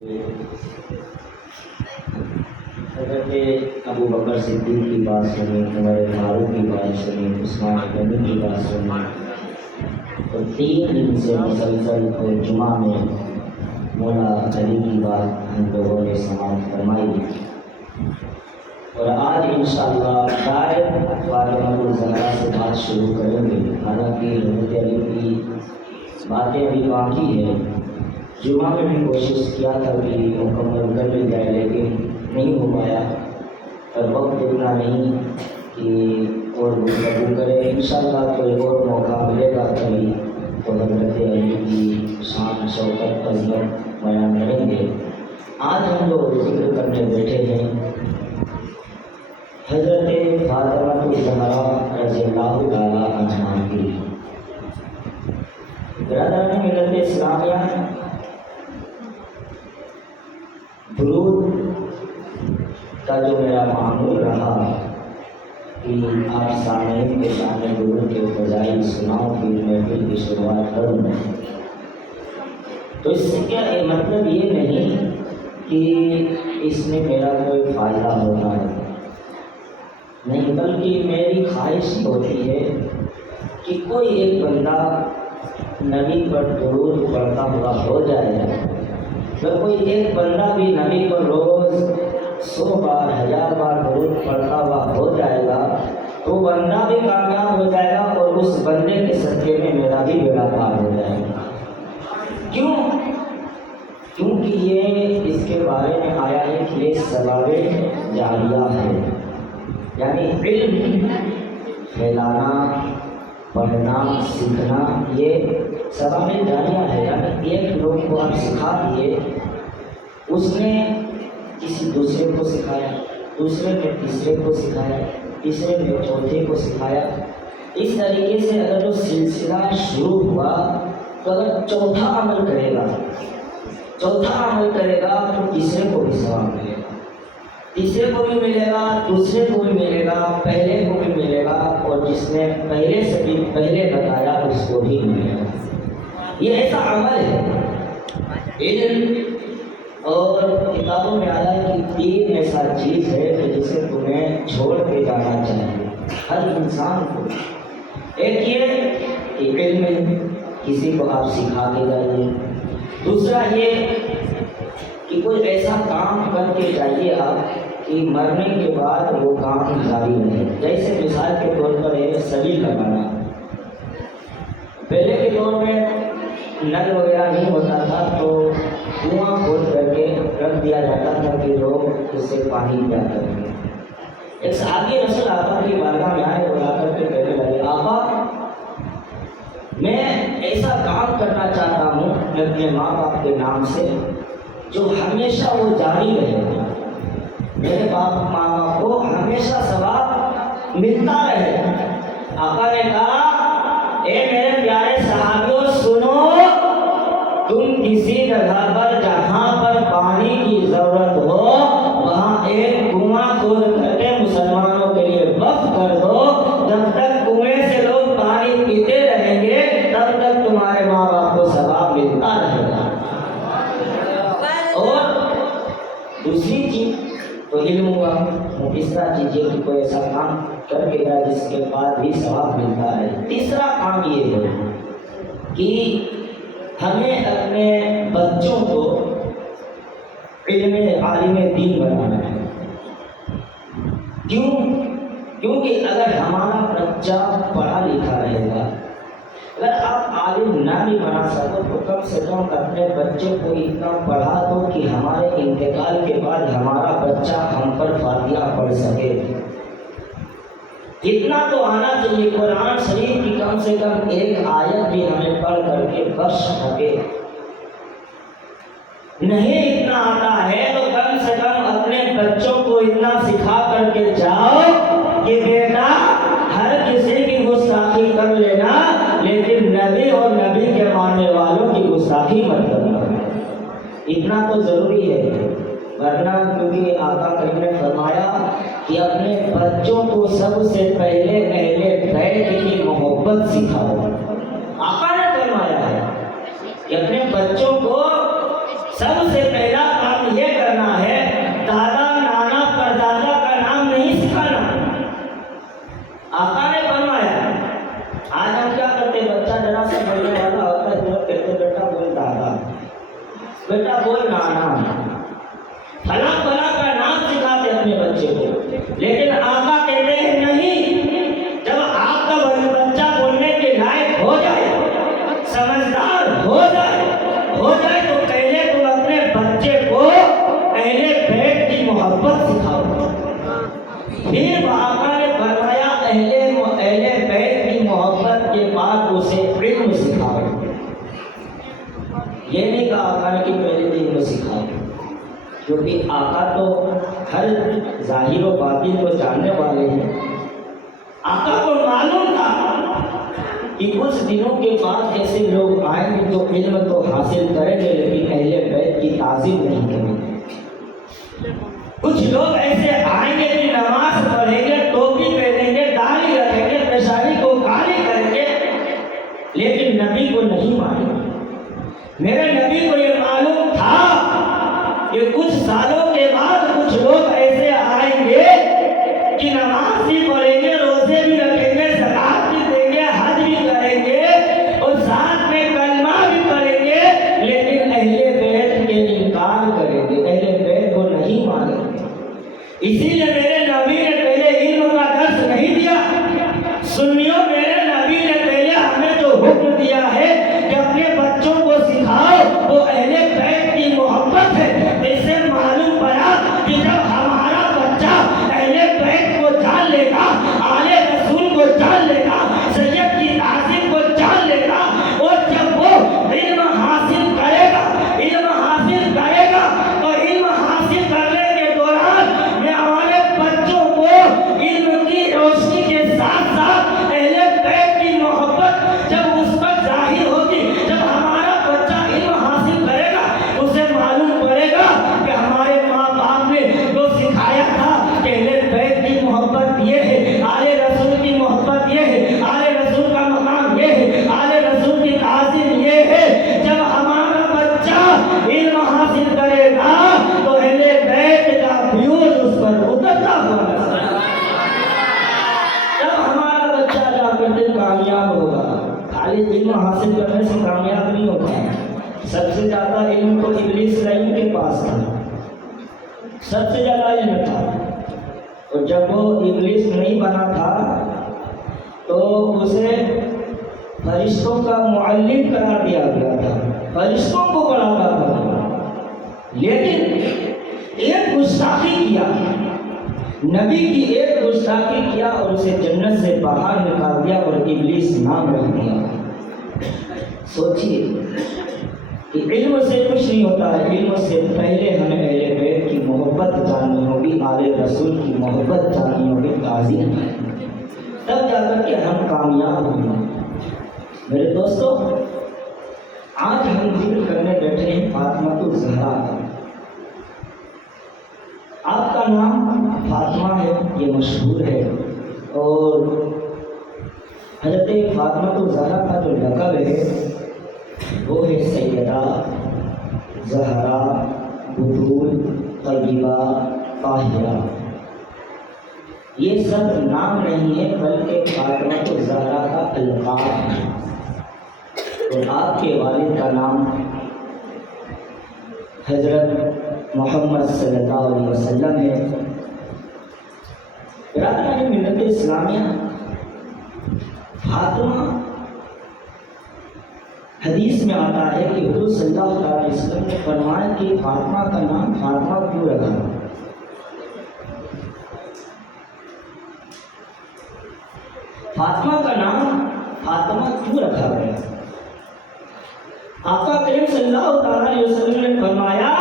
حضرت ابو بکر صدیق کی بات سنی، عمر فاروق کی بات سنی، عثمان غنی کی بات سنی، تو 3 دن سے مسلسل جمعہ میں مولا علی کی بات ہم لوگوں نے سماعت فرمائی، اور آج انشاءاللہ ڈائریکٹ فاطمہ الزہرا سے بات شروع کریں گے۔ حالانکہ حضرت علی کی باتیں ابھی باقی ہیں، جمعہ میں بھی کوشش کیا تھا کہ مکمل کر لی جائے لیکن نہیں ہو پایا، اور وقت اتنا نہیں کہ اور گفتگو کریں۔ انشاءاللہ کوئی اور موقع ملے گا کبھی تو حضرت علی کی شان شوکت عظمت بیان کریں گے۔ آج ہم لوگ ذکر کرنے بیٹھے ہیں حضرت فاطمہ الزہرا رضی اللہ تعالی عنہا کی۔ برادران ملت اسلامیہ، درود کا جو میرا معمول رہا کہ آپ سامعین کے سامنے درود کے فضائل سناؤں، پھر محفل کی شروعات کروں، تو اس سے کیا مطلب یہ نہیں کہ اس میں میرا کوئی فائدہ ہوتا ہے، نہیں، بلکہ میری خواہش ہوتی ہے کہ کوئی ایک بندہ نبی پر درود پڑھتا ہوا ہو جائے گا۔ اگر کوئی ایک بندہ بھی نبی پر روز 100 بار 1000 بار درود پڑھتا ہوا ہو جائے گا تو بندہ بھی کامیاب ہو جائے گا، اور اس بندے کے صدقے میں میرا بھی بیڑا پار ہو جائے گا۔ کیونکہ یہ اس کے بارے میں آیا ہے کہ یہ ثواب جاریہ ہے، یعنی علم پھیلانا، پڑھنا، سیکھنا، یہ ثواب جاریہ ہے۔ یعنی ایک لوگ کو آپ سکھا دیے، اس نے کسی دوسرے کو سکھایا، دوسرے نے تیسرے کو سکھایا، تیسرے نے چوتھے کو سکھایا، اس طریقے سے اگر وہ سلسلہ شروع ہوا تو اگر چوتھا عمل کرے گا تو تیسرے کو بھی ثواب ملے گا، تیسرے کو بھی ملے گا، دوسرے کو بھی ملے گا، پہلے کو بھی ملے گا، اور جس نے پہلے سے بھی پہلے بتایا اس کو بھی ملے گا۔ یہ ایسا عمل ہے، علم اور کتابوں میں آیا کہ 3 ایسا چیز ہے کہ جسے تمہیں چھوڑ کے جانا چاہیے ہر انسان کو۔ ایک یہ کہ علم کسی کو آپ سکھا کے جائیے، دوسرا یہ کہ کوئی ایسا کام کر کے جائیے آپ کہ مرنے کے بعد وہ کام جاری رہے۔ جیسے مثال کے طور پر ایک سبیل لگانا، پہلے کے دور میں نل وغیرہ نہیں ہوتا تھا تو کنواں کھود کر کے رکھ دیا جاتا تھا کہ لوگ اس سے پانی پیا کریں گے۔ ایک صحابی رسول آقا کی بارگاہ میں آئے، بلا کر کے کہنے لگے، آقا میں ایسا کام کرنا چاہتا ہوں اپنے ماں باپ کے نام سے جو ہمیشہ وہ جاری رہے، میرے باپ ماں باپ کو ہمیشہ ثواب ملتا رہے۔ آقا نے کہا، اے میرے پیارے صحابیوں سنو، تم کسی جگہ پر جہاں پر پانی کی ضرورت ہو وہاں ایک کنواں کھود کر کے مسلمانوں کے لیے وقف کر دو، جب تک کنویں سے لوگ پانی پیتے رہیں گے تب تک تمہارے ماں باپ کو ثواب ملتا رہے گا۔ اور دوسری چیز تو علم ہوا، تیسرا چیز یہ کہ کوئی ایسا کام کر کے جائے جس کے بعد بھی ثواب ملتا ہے۔ تیسرا کام یہ ہے کہ ہمیں اپنے بچوں کو علم عالم دین بنانا ہے۔ کیونکہ اگر ہمارا بچہ پڑھا لکھا رہے گا، اگر آپ عالم نہ بھی بنا سکو تو کم سے کم اپنے بچے کو اتنا پڑھا دو کہ ہمارے انتقال کے بعد ہمارا بچہ ہم پر فاتحہ پڑھ سکے۔ اتنا تو آنا چاہیے، قرآن شریف کی کم سے کم ایک آیت بھی ہمیں پڑھ کر کے بخش سکے۔ نہیں اتنا آتا ہے تو کم سے کم اپنے بچوں کو اتنا سکھا کر کے جاؤ کہ بیٹا ہر کسی کی گستاخی کر لینا لیکن نبی اور نبی کے ماننے والوں کی گستاخی مت کرنا۔ اتنا تو ضروری ہے، ورنہ کیونکہ آقا کریم نے فرمایا کہ اپنے بچوں کو سب سے پہلے اہل بیت کی محبت سکھاؤ۔ آقا نے فرمایا ہے کہ اپنے بچوں کو سب سے پہلا وہ نانا ہے، فلاں فلاں کا نام سکھاتے اپنے بچے کو، لیکن آقا کہتے ہیں نہیں، جب آپ کا بچہ بولنے کے لائق ہو جائے، سمجھدار ہو جائے تو پہلے تم اپنے بچے کو اہل بیت کی محبت سکھاؤ۔ پھر آقا نے فرمایا اہل بیت کی محبت کے بعد اسے علم سکھاؤ۔ یہ نہیں کہا آقا نے کہ پہلے علم سکھاؤ، کیونکہ آقا تو ہر ظاہر و باطن کو جاننے والے ہیں۔ آقا کو معلوم تھا کہ کچھ دنوں کے بعد ایسے لوگ آئیں گے جو علم تو حاصل کریں گے لیکن اہل بیت کی تعظیم نہیں کریں گے۔ کچھ لوگ ایسے آئیں گے کہ نماز پڑھیں گے، ٹوپی پہنیں گے، داڑھی رکھیں گے، پیشانی کو کالی کریں گے، لیکن نبی کو نہیں مانیں گے۔ میرے نبی کو یہ معلوم تھا کہ کچھ سالوں کے بعد کچھ لوگ ایسے آئیں گے کہ نماز بھی پڑھیں گے، روزے بھی رکھیں گے، زکات بھی دیں گے، حج بھی کریں گے اور ساتھ میں کلمہ بھی پڑھیں گے، لیکن اہل بیت کے انکار کریں گے، اہل بیت کو نہیں مانیں گے۔ اسی لیے میرے نبی نے پہلے علم کا درس نہیں دیا۔ سنیو، میرے نبی نے پہلے ہمیں جو حکم دیا ہے کہ اپنے بچوں کو سکھاؤ وہ اہل بیت کی محبت ہے۔ اس سے معلوم پڑا کہ جب ہمارا بچہ اہل بیت کو جان لے گا، آل رسول کو جان لے گا، سید کی تعظیم کو جان لے گا، اور جب وہ علم حاصل کرے گا تو علم حاصل کرنے کے دوران میں ہمارے بچوں کو علم کی روشنی کے ساتھ ساتھ اہل بیت کی محبت جب اس پر ظاہر ہوگی، جب ہمارا بچہ علم حاصل کرے گا اسے معلوم پڑے گا کہ ہمارے ماں باپ نے جو سکھایا تھا کہ اہل بیت کی محبت یہ ہے، آل رسول کی محبت یہ ہے، آل رسول کا مقام یہ ہے، آل رسول کی تعظیم یہ ہے۔ جب ہمارا بچہ علم حاصل کرے گا تو اہل بیت کا فیوز اس پر اترتا ہوا نظر آئے گا۔ جب ہمارا بچہ جا کر کامیاب ہوگا، خالی علم حاصل کرنے سے کامیاب نہیں ہوتا۔ سب سے زیادہ علم تو ابلیس لعین کے پاس تھا، سب سے زیادہ علم تھا، اور جب وہ ابلیس نہیں بنا تھا تو اسے فرشتوں کا معلم قرار دیا گیا تھا، فرشتوں کو پڑھاتا تھا، لیکن ایک گستاخی کیا، نبی کی ایک گستاخی کیا اور اسے جنت سے باہر نکال دیا اور ابلیس نام رکھ دیا۔ سوچیے کہ علم سے کچھ نہیں ہوتا ہے، علم سے پہلے ہمیں اہل بیت کی محبت جاننی ہوگی، آل رسول کی محبت جاننی ہوگی، تعظیم، تب جا کر کے ہم کامیاب ہوں گے۔ میرے دوستو، آج ہم ذکر کرنے بیٹھے ہیں فاطمہ الزہرا کا۔ آپ کا نام فاطمہ ہے، یہ مشہور ہے، اور حضرت فاطمہ الزہرا کا جو لقب ہے وہ ہے سیدہ، زہرا، بطول، طیبہ، طاہرہ۔ یہ سب نام نہیں ہے بلکہ فاطمہ الزہرا کا القاب ہے، اور آپ کے والد کا نام حضرت محمد صلی اللہ علیہ وسلم ہے۔ برادران ملت اسلامیہ، فاطمہ، حدیث میں آتا ہے کہ حضور صلی اللہ علیہ وسلم نے فرمایا کہ فاطمہ کا نام فاطمہ کیوں رکھا؟ فاطمہ کا نام فاطمہ کیوں رکھا گیا؟ آقا کریم صلی اللہ علیہ وسلم نے فرمایا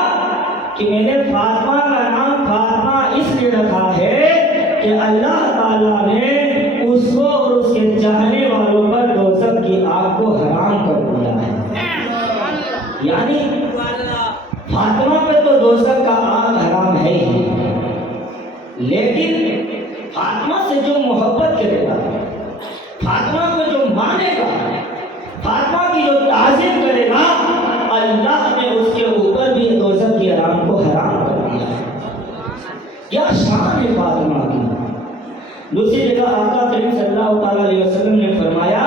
کہ میں نے فاطمہ کا نام فاطمہ اس لیے رکھا ہے کہ اللہ تعالیٰ نے اس کو اور اس کے چاہنے والوں پر دوزخ کی آگ کو حرام کر دیا ہے۔ یعنی فاطمہ پہ تو دوزخ کا آگ حرام ہے ہی، لیکن فاطمہ سے جو محبت کرے گا، فاطمہ کو جو مانے گا، فاطمہ کی جو تعظیم کرے گا، اللہ نے اس کے اوپر بھی دوزخ کی حرام کو حرام کر دیا ہے۔ کیا شان ہے فاطمہ کی! دوسری جگہ آقا کریم صلی اللہ علیہ وسلم نے فرمایا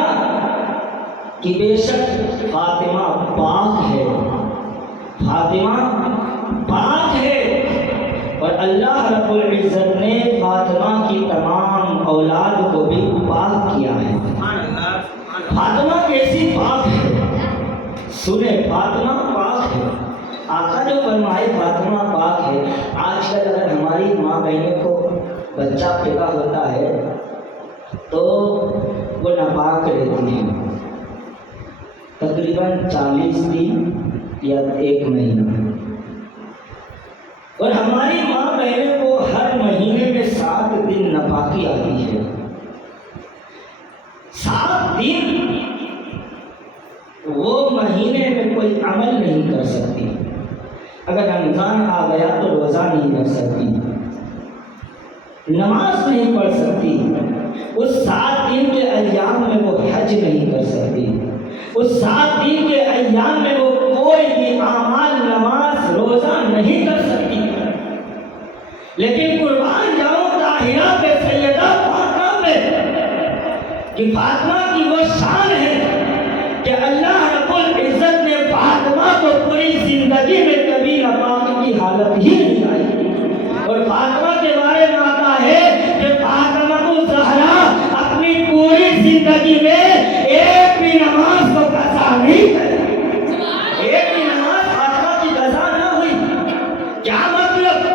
کہ بے شک فاطمہ پاک ہے، فاطمہ اللہ رب العزت نے فاطمہ کی تمام اولاد کو بھی پاک کیا ہے۔ فاطمہ کیسی پاک ہے؟ سنیں، فاطمہ پاک ہے۔ آقا جو فرمائے فاطمہ پاک ہے۔ آج کل اگر ہماری ماں بہنوں کو بچہ پیدا ہوتا ہے تو وہ ناپاک رہتی ہیں تقریباً 40 دن یا 1 مہینہ، اور ہماری ماں بہنوں کو ہر مہینے میں 7 دن ناپاکی آتی ہے۔ 7 دن وہ مہینے میں کوئی عمل نہیں کر سکتی۔ اگر رمضان آ گیا تو روزہ نہیں رکھ سکتی، نماز نہیں پڑھ سکتی، اس 7 دن کے ایام میں وہ حج نہیں کر سکتی، اس 7 دن کے ایام میں وہ کوئی بھی اعمال نماز روزہ نہیں کر سکتی۔ لیکن قربان جاؤں طاہرہ پہ، سیدہ فاطمہ پہ، کہ فاطمہ کی وہ شان ہے کہ اللہ رب العزت نے فاطمہ کو پوری زندگی میں کبھی ناپاکی کی حالت ہی نہیں آئی۔ اور فاطمہ کے بارے میں آتا ہے کہ فاطمہ الزہرا اپنی پوری زندگی میں ایک بھی نماز کو قضا نہیں کری، ایک بھی نماز فاطمہ کی قضا نہ ہوئی۔ کیا مطلب؟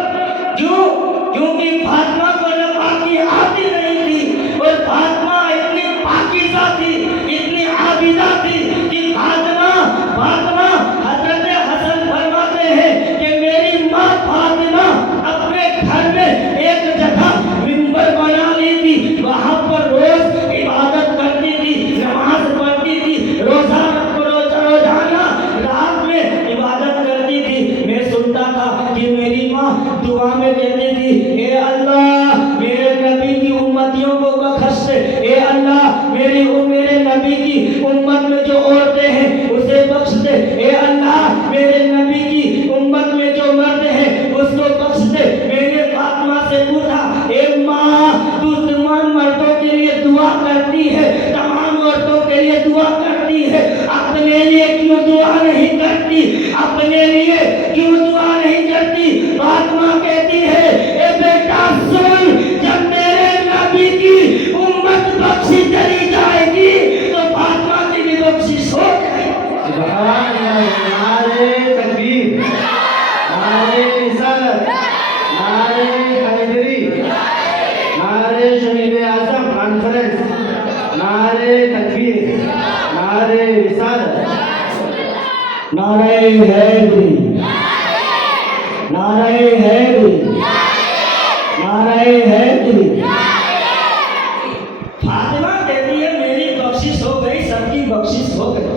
کیونکہ فاطمہ کو ناپاکی آتی نہیں تھی، اور فاطمہ اتنی پاکیزہ تھی، اتنی عابدہ تھی کہ فاطمہ حضرت حسن فرماتے ہیں کہ میری ماں فاطمہ اپنے گھر میں ایک جگہ منبر بنا لی تھی، وہاں پر روز عبادت کرتی تھی، نماز پڑھتی تھی، روزانہ رات میں عبادت کرتی تھی۔ میں سنتا تھا کہ میری ماں دعا میں کہتی تھی، اے اللہ میرے نبی کی امتیوں کو بخش دے، اے اللہ میرے نبی کی امت میں جو عورتیں ہیں اسے بخش دے، اے اللہ میرے نبی کی امت میں جو مرد ہیں اس کو بخش دے۔ میں نے فاطمہ سے پوچھا، اے ماں تو تمام مردوں کے لیے دعا کرتی ہے، تمام عورتوں کے لیے دعا کرتی ہے، اپنے لیے کیوں دعا نہیں کرتی؟ اپنے لیے کیوں دعا نہیں کرتی؟ فاطمہ کہتی ہے، اے بیٹا سن، جب میرے نبی کی امت بخشی چلی جائے گی تو فاطمہ کی بھی بخشش ہو جائے گی۔ سبحان اللہ، نعرہ تکبیر، نعرہ رسالت، نعرہ حیدری، نعرہ شہید اعظم کانفرنس، نعرہ تکبیر، نعرہ رسالت، نعرہ حیدری، نعرہ حیدری، نعرہ حیدری۔ فاطمہ کہتی ہے میری بخشش ہو گئی، سب کی بخشش ہو گئی۔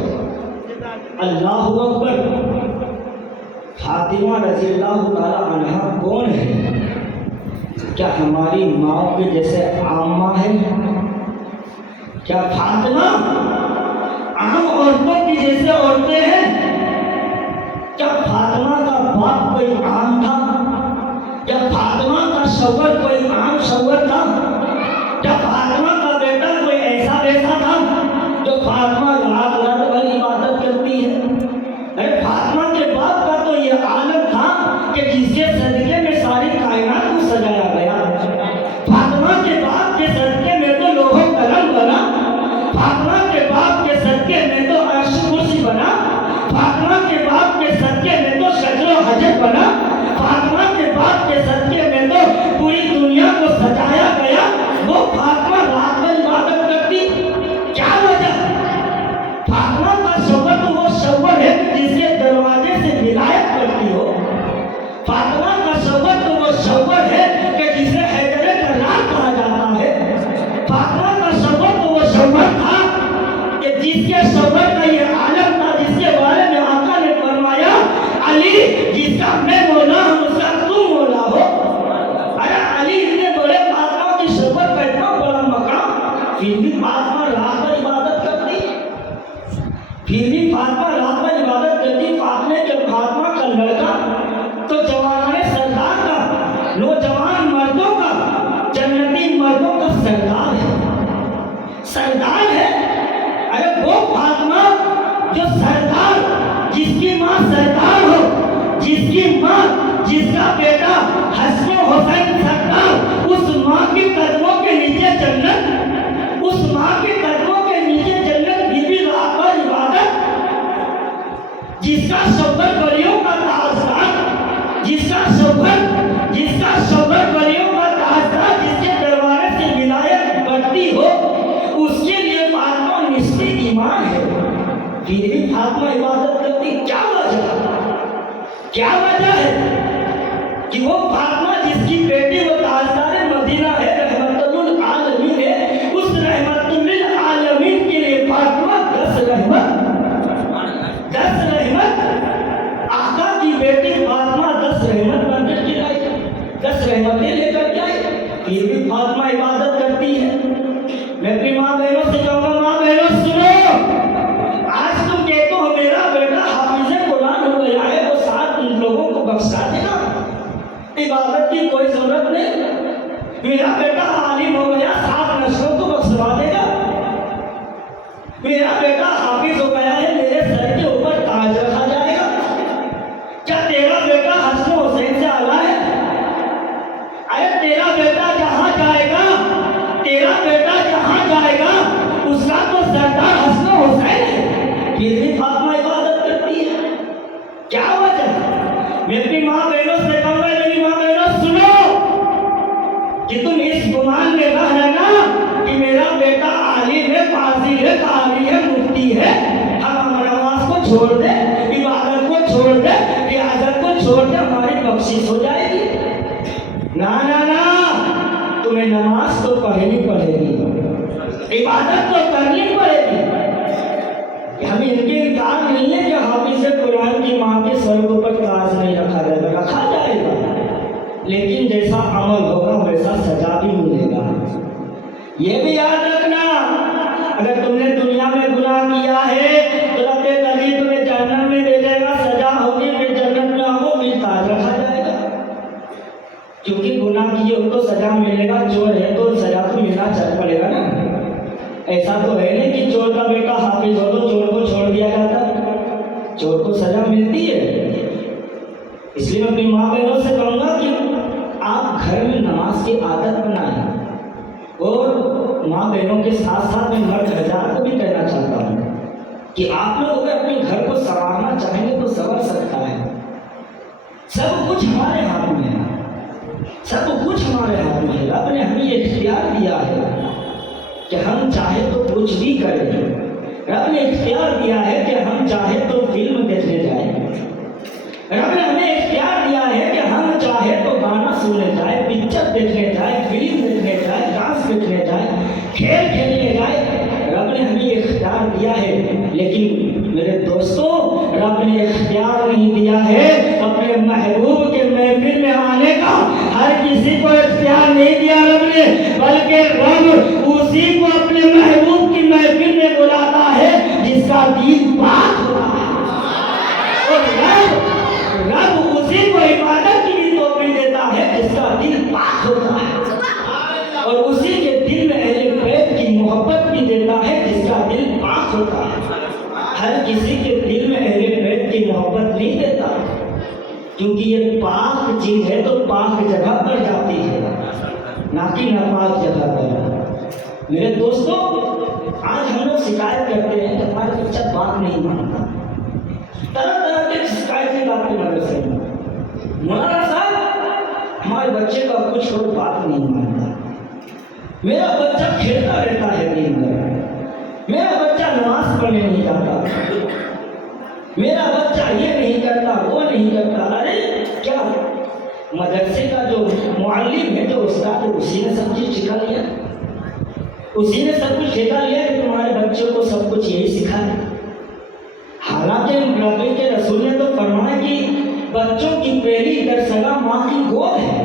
اللہ اکبر۔ فاطمہ رضی اللہ تعالی عنہا کون ہے؟ کیا ہماری ماں کے جیسے عام ماں ہے؟ کیا فاطمہ عام عورتوں کی جیسے عورتیں ہیں؟ کیا فاطمہ کا باپ کوئی عام تھا؟ کیا فاطمہ کا شوہر کوئی عام شوہر تھا؟ کیا فاطمہ کا بیٹا کوئی ایسا تھا جو فاطمہ رات بھر عبادت کرتی ہے؟ ارے فاطمہ کے باپ کا تو یہ عالم تھا کہ جس کے صدقے میں ساری کائنات کو سجایا گیا۔ فاطمہ کے باپ کے صدقے میں تو لوح و قلم بنا، فاطمہ کے باپ کے صدقے میں تو عرش کرسی بنا، فاطمہ کے باپ کے صدقے میں تو شجر و حجر بنا، فاطمہ کے باپ کے صدقے میں تو پوری دنیا کو سجایا گیا۔ وہ فاطمہ رات میں عبادت کرتی، کیا وجہ؟ فاطمہ کا شوہر تو وہ شوہر ہے جس کے دروازے سے ولایت کرتی ہو۔ فاطمہ کا شوہر تو وہ شوہر ہے کہ جسے حیدر کرار کہا جاتا ہے۔ فاطمہ کا شوہر تو وہ شوہر تھا کہ جس کے شوہر کا یہ عالم تھا، جس کے بارے میں آقا نے فرمایا، علی جس کا میں مولا ہوں اس کا تم مولا ہو۔ ارے علی اتنے بڑے فاطمہ کی شوہر کا اتنا بڑا مقام، پھر بھی فاطمہ رات میں عبادت کرتی، پھر بھی فاطمہ رات میں عبادت کرتی۔ فاطمہ کا لڑکا تو جوانان سردار کا، نوجوان مردوں کا، جنتی مردوں کا سردار ہے، سردار ہے۔ ارے وہ فاطمہ جو سردار، جس کی ماں سردار ہو، جس کی ماں جس کا بیٹا حسن حسین سرکار اس ماں کے قدموں کے نیچے جنت، اس ماں کے قدموں کے نیچے جنت بی بی رات پر عبادت، جس کا شوہر بلیوں کا تاجدار، جس کا شوہر بلیوں کا تاجدار، جس کے دروازے سے ولایت بڑھتی ہو، اس کے لیے فاطمہ نصف ایمان ہے، پھر بھی فاطمہ عبادت کرتی۔ کیا وجہ ہے کہ وہ فاطمہ جس کی بیٹی وہ تاجدار مدینہ ہے، رحمت للعالمین ہے، اس رحمت للعالمین کے لیے فاطمہ 10 رحمت آقا کی بیٹی فاطمہ 10 رحمت بن کر کے آئی، 10 رحمتیں لے کر کے آئی، پھر بھی فاطمہ عبادت کرتی ہے۔ میں اپنی ماں بہنوں سے کہوں گا، ماں بہنوں سنو، آج تم کہتے ہو میرا بیٹا حافظ قرآن ہو گیا ہے، وہ 7 لوگوں کو بخشا دے گا، عبادت کی کوئی ضرورت نہیں، میرا بیٹا عالم ہو گیا 7 نسلوں کو بخشوا دے گا، میرا بیٹا حافظ ہو گیا ہے میرے سر کے اوپر تاج رکھا جائے گا، کیا تیرا بیٹا حسن حسین سے اعلیٰ ہے؟ ارے تیرا بیٹا جہاں جائے گا، تیرا بیٹا جہاں جائے گا اس کا تو سردار حسن حسین ہے، پھر بھی فاطمہ عبادت کرتی ہے۔ کیا وجہ ہے؟ میں اپنی ماں بہنوں سے کہوں گا، میری ماں بہنوں سنو کہ تم اس گمان میں رہ رہنا کہ میرا بیٹا عالم ہے، قاضی ہے، قاری ہے، مفتی ہے، ہم نماز کو چھوڑ دے، عبادت کو چھوڑ دے، ریاضت کو چھوڑ دے، ہماری بخشش ہو جائے گی۔ نا نا نا، تمہیں نماز تو پڑھنی پڑے گی، عبادت تو کرنی پڑے گی۔ ہمیں ان کے انکار نہیں ہے کہ حافظ قرآن کی ماں کے سر کے اوپر تاج نہیں رکھا جائے گا، رکھا جائے گا، لیکن جیسا عمل ہوگا ویسا سزا بھی ملے گا۔ یہ بھی یاد رکھنا، اگر تم نے دنیا میں گناہ کیا ہے تو رب کریم تمہیں جہنم میں دے دے گا، سزا ہوگی، پھر جنت میں آؤ، پھر تاج رکھا جائے گا، کیونکہ گناہ کیے ان کو سزا ملے گا، چور ہے تو سزا تو ملنا چاہیے پڑے گا نا۔ ایسا تو ہے نہیں کہ چور کا بیٹا حافظ ہو تو چور کو چھوڑ دیا جاتا، چور کو سزا ملتی ہے۔ اس لیے میں اپنی ماں بہنوں سے کہوں گا کہ آپ گھر میں نماز کی عادت بنائیں، اور ماں بہنوں کے ساتھ ساتھ میں مرد حضرات کو بھی کہنا چاہتا ہوں کہ آپ لوگ اگر اپنے گھر کو سنوارنا چاہیں گے تو سنور سکتا ہے، سب کچھ ہمارے ہاتھ میں ہے، سب کچھ ہمارے ہاتھ میں ہے۔ رب نے ہمیں یہ اختیار دیا ہے کہ ہم چاہے تو کچھ بھی کریں، رب نے اختیار دیا ہے کہ ہم چاہے تو فلم دیکھنے جائیں، رب نے ہمیں اختیار دیا ہے کہ ہم چاہے تو گانا سننے جائیں، پکچر دیکھنے جائیں، فلم دیکھنے جائیں، ڈانس دیکھنے جائیں، کھیل کھیلنے جائیں، رب نے ہمیں اختیار دیا ہے۔ لیکن میرے دوستوں، رب نے اختیار نہیں دیا ہے اپنے محبوب کے محفل میں آنے کا، ہر کسی کو اختیار نہیں دیا رب نے، بلکہ رب اسی کو اپنے محبوب کی محفل میں بلاتا ہے جس کا دل پاک ہوتا ہے، اور رب اسی کو عبادت کی بھی توفیق دیتا ہے جس کا دل پاک ہوتا ہے، اور اسی کے دل میں اہل بیت کی محبت بھی دیتا ہے جس کا دل پاک ہوتا ہے۔ ہر کسی کے دل میں اہل بیت کی محبت نہیں دیتا، کیونکہ یہ پاک چیز ہے تو پاک جگہ پر جاتی ہے، نہ کہ ناپاک جگہ پر۔ میرے دوستوں، آج ہم لوگ شکایت کرتے ہیں کہ ہمارا بچہ بات نہیں مانتا، طرح طرح کے شکایتیں لاتے مدرسے میں، مولانا صاحب ہمارے بچے کا کچھ اور بات نہیں مانتا، میرا بچہ کھیلتا رہتا ہے دن بھر، میرا بچہ نماز پڑھنے نہیں جاتا، میرا بچہ یہ نہیں کرتا، وہ نہیں کرتا۔ ارے کیا مدرسے کا جو معلم ہے، جو استاد ہے، اسی نے سب چیز سکھا لیا، اسی نے سب کچھ سکھا لیا کہ تمہارے بچوں کو سب کچھ یہی سکھایا۔ حالانکہ نبی کے رسول نے تو فرمایا کہ بچوں کی پہلی درسگاہ ماں کی گود ہے،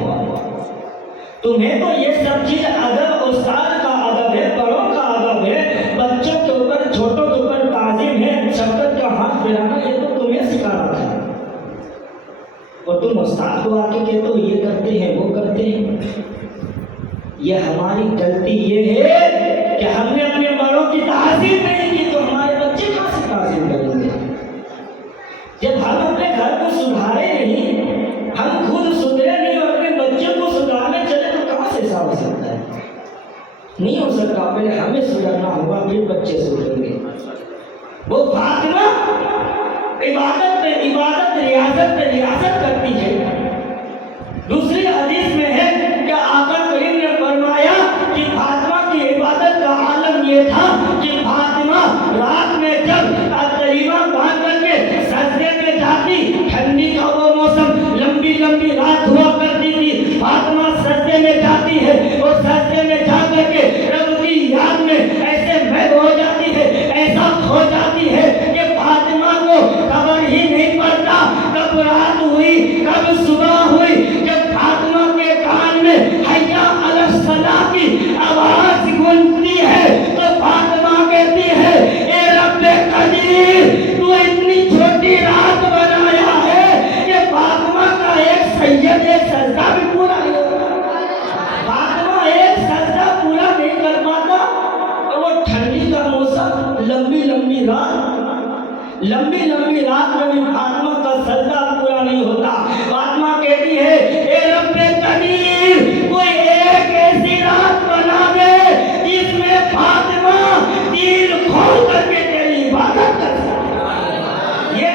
تمہیں تو یہ سب چیز ادب، استاد کا ادب ہے، بڑوں کا ادب ہے، بچوں کے اوپر، چھوٹوں کے اوپر تعظیم ہے، شفقت کا ہاتھ پھیلانا، یہ تو تمہیں سکھانا تھا، اور تم استاد کو آ کے کہتے ہو یہ کرتے ہیں وہ کرتے ہیں۔ یہ ہماری غلطی یہ ہے کہ ہم نے اپنے بڑوں کی تعظیم نہیں کی، تو ہمارے بچے کہاں سے تعظیم کریں گے؟ جب ہم اپنے گھر کو سدھارے نہیں، ہم خود پہلے ہمیں سدھرنا ہوگا، پھر بچے سدھریں گے۔ وہ فاطمہ عبادت پہ ریاضت کرتی ہے۔ دوسری حدیث میں ہے کہ آقا کریم نے فرمایا کہ فاطمہ کی عبادت کا عالم یہ تھا کہ فاطمہ رات میں جب کریمہ باندھ کر کے سجدے میں جاتی، ٹھنڈی کا وہ موسم، لمبی لمبی رات ہوا کرتی تھی، فاطمہ سجدے میں جاتی ہے اور سجدے میں جا کر کے رب کی یاد میں ایسے محو ہو جاتی ہے، ایسا کھو جاتی ہے کہ فاطمہ کو خبر ہی نہیں پڑتا کب رات ہوئی کب صبح ہوئی۔ جب فاطمہ کے کان میں حیا علی الصلاۃ کی آواز گونجتی ہے تو فاطمہ کہتی ہے اے رب قدیر، تو اتنی چھوٹی رات بنایا ہے کہ فاطمہ کا ایک سید ایک سجدہ بھی پورا نہیں ہوتا، فاطمہ ایک سجدہ پورا نہیں کر پاتا، اور وہ ٹھنڈی کا موسم، لمبی لمبی رات میں بھی فاطمہ کا سجدہ پورا نہیں ہوتا۔ فاطمہ کہتی ہے اے رب قدیر، کوئی ایک ایسی رات بنا دے جس میں فاطمہ دل کھول کر کے تیری عبادت کر سکے۔ یہ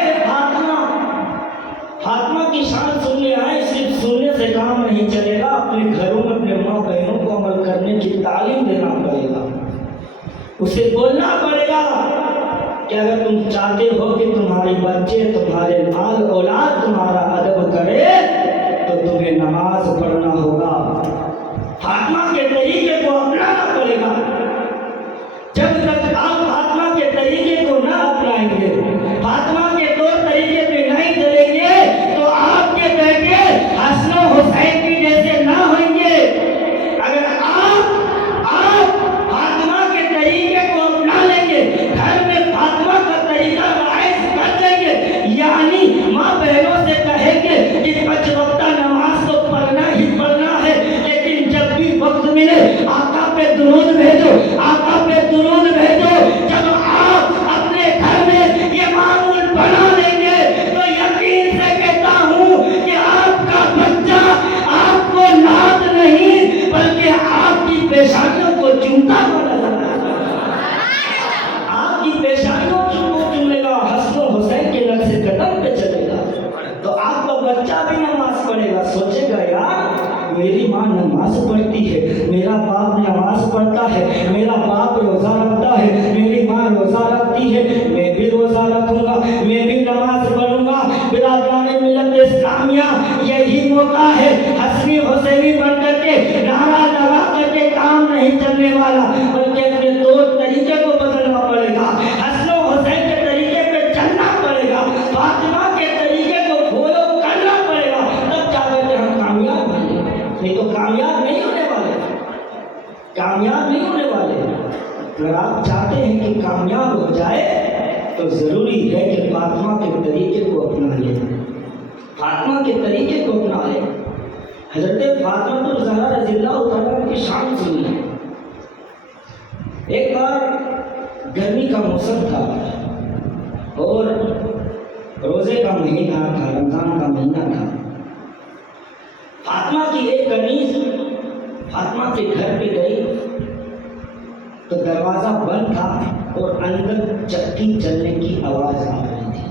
فاطمہ کی شان سننے آئے، صرف سننے سے کام نہیں چلے گا، اپنے گھروں میں اپنے ماں بہنوں کو عمل کرنے کی تعلیم دینا پڑے گا، اسے بولنا پڑے گا کہ اگر تم چاہتے ہو کہ تمہارے بچے، تمہارے مال اولاد تمہارا ادب کرے تو تمہیں نماز پڑھنا ہوگا، فاطمہ کے طریقے کو اپنانا پڑے گا۔ جب تک آپ فاطمہ کے طریقے کو نہ اپنائیں گے، فاطمہ کے طور طریقے پہ نہیں چلیں گے تو آپ کے بیٹے حسن و حسین کی جیسے نہ ہوئیں گے۔ اگر آپ فاطمہ کے طریقے کو اپنا لیں گے، گھر میں فاطمہ کا طریقہ رائج کر دیں گے، یعنی ماں بہنوں سے کہیں گے کہ 5 وقتہ نماز تو پڑھنا ہی پڑھنا ہے، لیکن جب بھی وقت ملے آقا پہ درود بھیجو، آقا پہ درود بھیجو۔ جب آپ اپنے گھر میں یہ معمول بنا لیں گے تو یقین سے کہتا ہوں کہ آپ کا بچہ آپ کو لات نہیں بلکہ آپ کی پیشانیوں کو چومتا ہوا نظر آئے گا، آپ کی پیشانیوں کو چومے گا، حسن و حسین کے نقش قدم پہ چلے گا، تو آپ کا بچہ بھی نماز پڑھے گا، سوچے گا یار میری ماں نماز پڑھتی ہے، میرا باپ نماز پڑھتا ہے، میرا باپ روزہ رکھتا ہے، میری ماں روزہ رکھتی ہے، میں بھی روزہ رکھوں گا، میں بھی نماز پڑھوں گا۔ برادران ملت اسلامیہ، یہی موقع ہے، حسنی حسینی بن کر کے نعرہ لگا کر کے کام نہیں چلنے والا، بلکہ اپنے طور طریقے کو بدلنا پڑے گا، حسن و حسین کے طریقے پہ چلنا پڑے گا، فاطمہ کے طریقے کو فالو کرنا پڑے گا، تب جا کر کے ہم کامیاب ہوں گے، نہیں تو کامیاب نہیں ہونے والے، کامیاب نہیں ہونے والے۔ اگر آپ چاہتے ہیں کہ کامیاب ہو جائے تو ضروری ہے کہ فاطمہ کے طریقے کو اپنا لیں، فاطمہ کے طریقے کو اپنا لیں۔ حضرت فاطمہ الزہرا رضی اللہ تعالیٰ کی شان سنی۔ ایک بار گرمی کا موسم تھا اور روزے کا مہینہ تھا، رمضان کا مہینہ تھا۔ فاطمہ کی ایک قمیص فاطمہ کے گھر پہ گئی تو دروازہ بند تھا اور اندر چکی چلنے کی آواز آ رہی تھی۔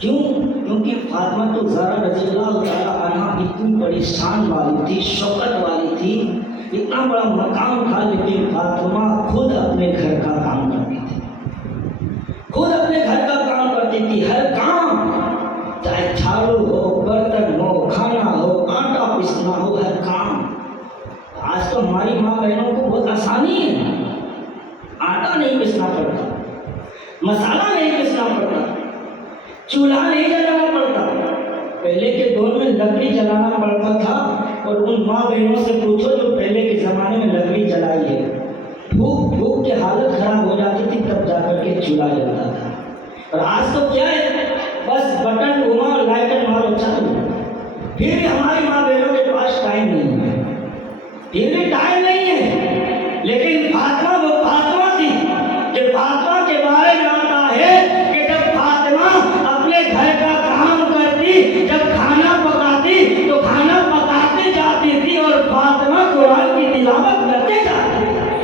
کیوں؟ کیونکہ فاطمہ الزہرا رضی اللہ تعالیٰ عنہا اتنی بڑی شان والی تھی، شوکت والی تھی، اتنا بڑا مقام تھا، لیکن فاطمہ خود اپنے گھر کا کام کرتی تھی، خود اپنے گھر کا کام کرتی تھی، ہر کام، چاہے جھاڑو ہو، برتن ہو، کھانا ہو، آٹا پیسنا ہو، ہر کام۔ آج تو ہماری ماں بہنوں کو بہت آسانی ہے، آٹا نہیں پیسنا پڑتا، مسالہ نہیں پیسنا پڑتا، چولہا نہیں جلانا پڑتا۔ پہلے کے دور میں لکڑی جلانا پڑتا تھا، اور ان ماں بہنوں سے پوچھو جو پہلے کے زمانے میں لکڑی جلائی ہے، بھوک بھوک کے حالت خراب ہو جاتی تھی، تب جا کر کے چولہا جلتا تھا۔ اور آج تو کیا ہے، بس بٹن گھماؤ، لائٹر مارو، چالو۔ پھر بھی ہماری ماں بہنوں کے پاس ٹائم نہیں ہے، پھر بھی ٹائم نہیں ہے، لیکن فاطمہ وہ فاطمہ تھی کہ فاطمہ کے بارے میں آتا ہے کہ جب فاطمہ اپنے گھر کا کام کرتی، جب کھانا پکاتی تو کھانا پکاتے جاتی تھی اور فاطمہ قرآن کی تلاوت کرتے جاتی تھی۔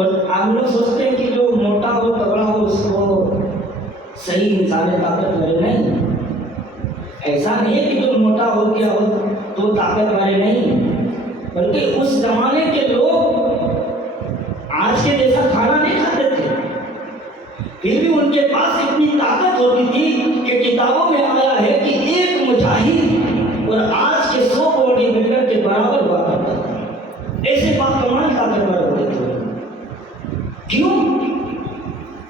اور ہم لوگ سوچتے ہیں کہ جو موٹا ہو تگڑا ہو اس کو صحیح انسان طاقتور نہیں. ایسا نہیں ہے کہ جو موٹا ہو گیا ہو تو طاقتور نہیں، بلکہ اس زمانے کے لوگ آج کے جیسا کھانا نہیں کھاتے تھے، پھر بھی ان کے پاس اتنی طاقت ہوتی تھی کہ کتابوں میں آیا ہے کہ ایک مجاہد اور آج کے 100 باڈی بلڈر کے برابر ہوا کرتا تھا. ایسے باکمال طاقتور ہوتے تھے. کیوں؟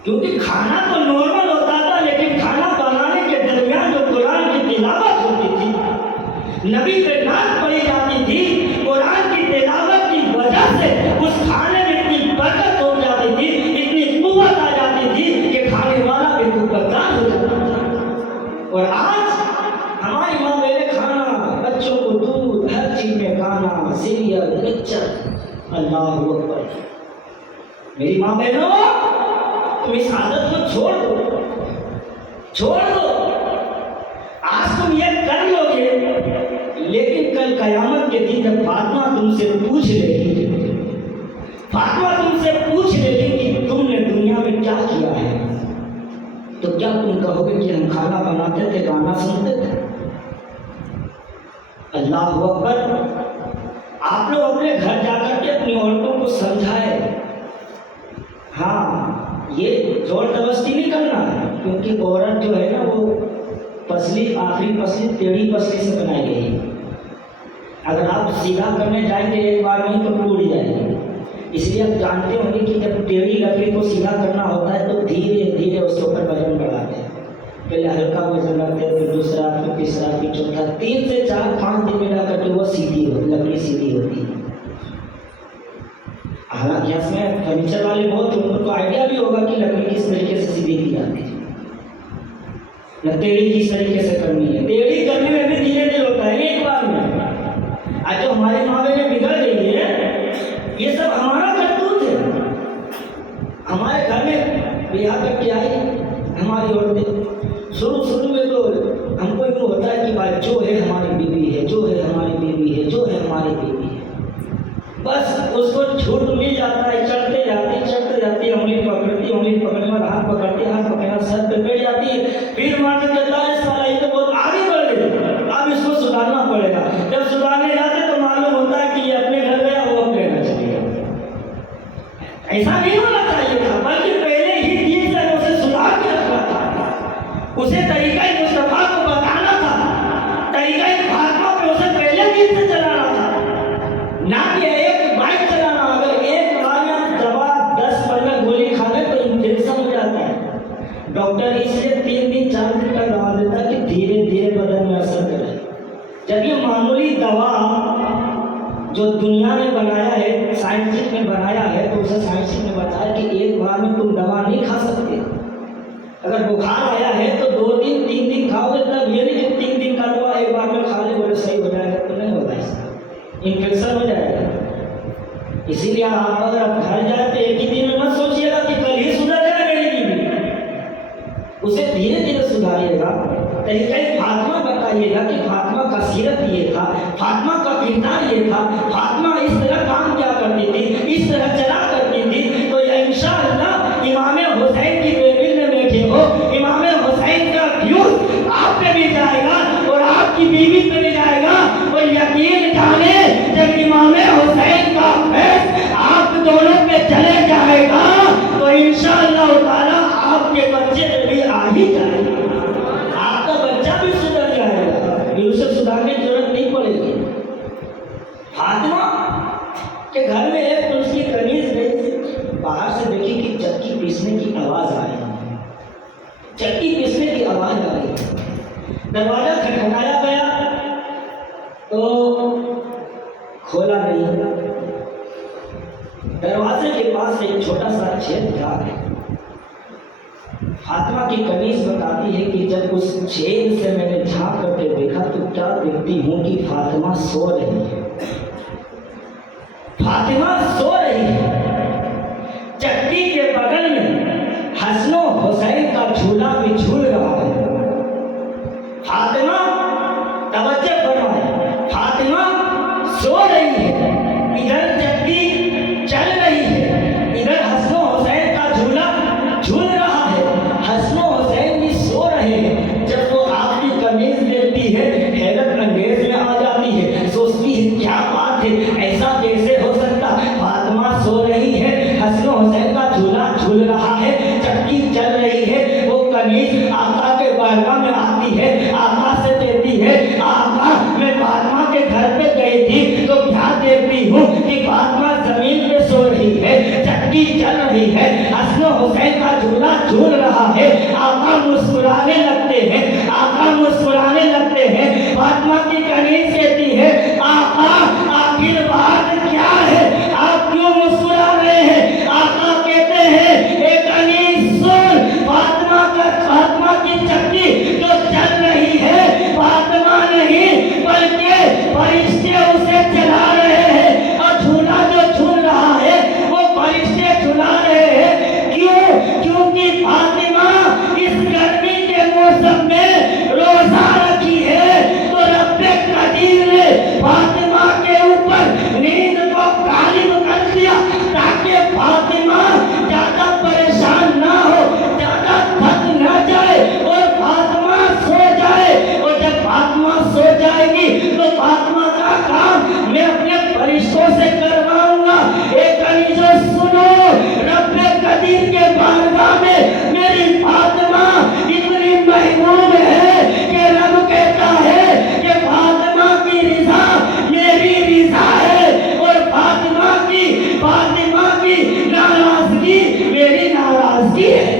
کیونکہ کھانا تو نارمل ہوتا تھا، لیکن کھانا بنانے کے درمیان جو قرآن کی تلاوت ہوتی تھی، نبی پہ نعت پڑھی جاتی تھی، قرآن کی تلاوت کی وجہ سے اس کھانے میں اتنی برکت ہو جاتی تھی، اتنی قوت آ جاتی تھی کہ کھانے والا بھی قوتدار ہو جاتا تھا. اور آج ہماری ماں میرے کھانا، بچوں کو دودھ، ہر چیز میں کھانا، سیریل، لیکچر. اللہ اکبر. میری ماں بہنوں، تم اس عادت کو چھوڑ دو، چھوڑ دو. آج تم یہ کر لو گے، لیکن کل قیامت کے دن جب فاطمہ تم سے پوچھ لے گی، فاطمہ تم سے پوچھ لے گی کہ تم نے دنیا میں کیا کیا ہے، تو کیا تم کہو گے کہ ہم کھانا بناتے تھے، گانا سنتے تھے؟ اللہ اکبر. آپ لوگ اپنے گھر جا کر کے اپنی عورتوں کو سمجھائے. ہاں، یہ زور زبردستی نہیں کرنا ہے، کیونکہ عورت جو ہے نا وہ پسلی، آخری پسلی ٹیڑھی پسلی سے بنائی گئی ہے. اگر آپ سیدھا کرنے جائیں گے ایک بار نہیں تو ٹوٹ جائے گی. اس لیے آپ جانتے ہوں گے کہ جب ٹیڑھی لکڑی کو سیدھا کرنا ہوتا ہے تو دھیرے دھیرے اس کے اوپر وزن بڑھاتے ہیں. پہلے ہلکا وزن رکھتے ہیں، پھر دوسرا، پھر تیسرا، پھر چوتھا. 3 سے 4 5 دن میں جا کر کے وہ سیدھی ہوتی، لکڑی سیدھی ہوتی ہے. حالانکہ اس میں فرنیچر والے بہت، ان کو آئیڈیا بھی ہوگا کہ لکڑی کس طریقے سے سیدھی کی جاتی ہے یا ٹیڑھی کس طریقے سے کرنی ہے. ٹیڑھی کرنے میں بھی دھیرے دھیرے ہوتا ہے، ایک بار میں. آج جو ہماری ماں بہنیں بگڑ گئی ہے، یہ سب ہمارا کرتوت ہے. ہمارے گھر میں بیاہ کر کے آئی ہماری عورتیں، شروع میں تو ہم کو یوں ہوتا ہے کہ بھائی جو ہے ہماری بیوی ہے، جو ہے ہماری بیوی ہے، جو ہے ہماری بیوی ہے. بس اس کو چھوٹ مل جاتا ہے، چڑھتے جاتی، انگلی پکڑنے والا ہاتھ پکڑتی، ہاتھ پکڑنا سر پہ بیٹھ جاتی ہے. پھر مرد کہتا ہے سارا یہ تو بہت آگے بڑھ گئی، اب اس کو سدھارنا پڑے گا. جب سدھارنے جاتے تو معلوم ہوتا ہے کہ یہ اپنے گھر گیا، وہ اپنے گھر چلے گیا. ایسا نہیں ہونا چاہیے تھا، بلکہ پہلے ہی دین سے اسے سدھار کے رکھنا تھا، اسے طریقہ مصطفیٰ کو بتانا تھا، طریقہ فاطمہ پہ اسے پہلے دین سے چلانا تھا، نہ کہ ایک بائک چلانا. اگر ایک بار یا دوا 10-15 گولی کھا لے تو انفیکشن ہو جاتا ہے. ڈاکٹر اس لیے 3 دن 4 دن کا دوا دیتا ہے کہ دھیرے دھیرے بدن میں اثر کرے. جب یہ معمولی دوا جو دنیا نے بنایا ہے، سائنسسٹ نے بنایا ہے، تو اسے سائنسسٹ نے بتایا کہ ایک بار میں تم دوا نہیں کھا سکتے. اگر بخار آیا ہے تو 2 دن 3 دن کھاؤ گے، تب یہ نہیں کہ 3 دن کا دوا ایک بار میں کھا لے بولے صحیح ہو جائے گا، تو نہیں ہوگا، اس کا انفیکشن ہو جائے گا. اسی لیے آپ اگر آپ گھر جائیں تو ایک ہی دن میں مت سوچیے گا کہ کل ہی سدھر جائے میری بیوی، اسے دھیرے دھیرے سدھاریے گا. طریقہ فاطمہ بتائیے گا کہ فاطمہ کا سیرت یہ تھا، فاطمہ کا کردار یہ تھا، فاطمہ اس طرح کام کیا کرتی تھی، اس طرح چلا کرتی تھی. تو یہ انشاءاللہ امام حسین کی بیبی میں بیٹھے ہو، امام حسین کا ویوز آپ پہ بھی جائے گا اور آپ کی بیوی پہ بھی جائے گا. اور یقین جانے جب امام حسین کا فیض آپ دونوں پہ چلے جائے گا تو انشاءاللہ تعالی آپ کے بچے پہ بھی آ ہی جائے گا، آپ کا بچہ بھی سدھر جائے گا، پھر اسے سدھارنے کی ضرورت نہیں پڑے گی. فاطمہ کے گھر میں ایک تو اس کی قمیض گئی، باہر سے دیکھی کہ چکی پیسنے کی آواز آ رہی ہے، چکی پیسنے کی آواز آ رہی ہے. دروازہ کھٹکھٹایا گیا تو کھولا نہیں. دروازے کے پاس ایک چھوٹا سا چھید تھا. فاطمہ کی قمیص بتاتی ہے کہ جب اس چھید سے میں نے جھانک کر کے دیکھا تو کیا دیکھتی ہوں کہ فاطمہ سو رہی ہے، فاطمہ سو رہی ہے. چکی کے بغل میں حسن و حسین کا جھولا بھی جھول رہا ہے. فاطمہ توجہ فرمائے، فاطمہ سو رہی ہے، ادھر چکی چل رہی ہے، ادھر رہی ہے, چکی چل رہی ہے, حسن و حسین کا جھولا جھول رہا ہے. آقا مسکرانے لگتے ہیں, آقا مسکرانے لگتے ہیں. فاطمہ کی کنیز کہتی ہے آقا آخر بات کیا ہے, آپ کیوں مسکرا رہے ہیں؟ آقا کہتے ہیں اے کنیز سن, فاطمہ کی چکی جو چل رہی ہے فاطمہ نہیں بلکہ فرشتے اسے چلا رہے ہیں, اور جھولا جو جھول رہا ہے وہ فرشتے جھلا رہے ہیں. کیونکہ فاطمہ اس گرمی کے موسم میں روزہ رکھی ہے, تو رب قدیر نے فاطمہ کے اوپر نیند کو غالب کر دیا تاکہ فاطمہ زیادہ پریشان نہ ہو, زیادہ تھک نہ جائے اور فاطمہ سو جائے. اور جب فاطمہ سو جائے گی تو فاطمہ کا کام میں اپنے فرشتوں سے کرواؤں گا. ایک کنیزو سنو, رب قدیر کے بارگاہ میں میری فاطمہ اتنی محبوب ہے کہ رب کہتا ہے کہ فاطمہ کی رضا میری رضا ہے, اور فاطمہ کی ناراضگی میری ناراضگی ہے.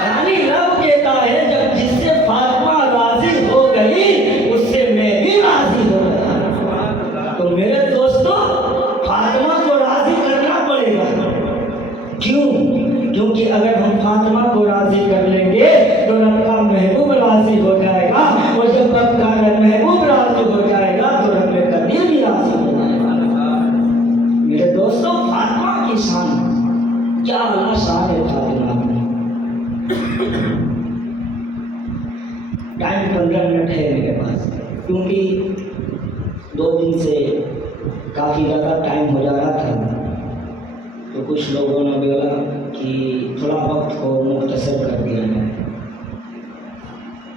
یعنی رب کہتا ہے جب جس سے فاطمہ راضی ہو گئی اس سے میں بھی راضی ہو گیا. تو میرے دوستو فاطمہ کو راضی کرنا پڑے گا. کیونکہ اگر ہم فاطمہ کو راضی کر لیں گے تو رب کا محبوب راضی ہو جائے گا, اور جب رب کا محبوب راضی ہو جائے گا تو رب قدیر بھی راضی ہو جائے گا. میرے دوستو فاطمہ کی شان کیا اللہ شان ہے. فاطمہ کی ٹائم 15 منٹ ہے میرے پاس, کیونکہ 2 دن سے کافی زیادہ ٹائم ہو جا رہا تھا, تو کچھ لوگوں نے بولا کہ تھوڑا وقت کو مختصر کر دیا جائے.